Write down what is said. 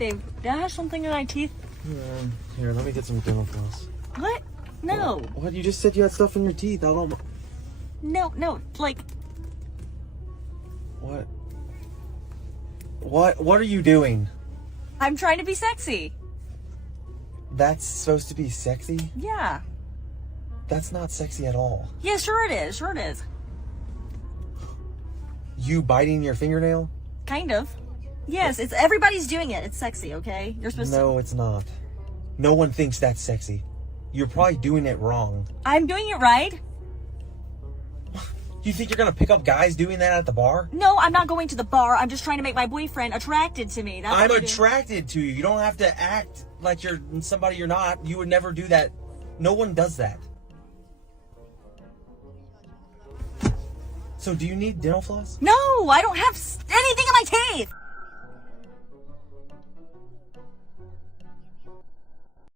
they've dashed something in my teeth. Here, let me get some dental floss. What? No. What? You just said you had stuff in your teeth. I don't. No, like... What? What are you doing? I'm trying to be sexy. That's supposed to be sexy? Yeah. That's not sexy at all. Yeah, sure it is. Sure it is. You biting your fingernail? Kind of. Yes, it's everybody's doing it. It's sexy, okay? You're supposed to... No, it's not. No one thinks that's sexy. You're probably doing it wrong. I'm doing it right. You think you're gonna pick up guys doing that at the bar? No, I'm not going to the bar. I'm just trying to make my boyfriend attracted to me. That's I'm what I'm doing. attracted to you. You don't have to act like you're somebody you're not. You would never do that. No one does that. So do you need dental floss? No, I don't have anything in my teeth.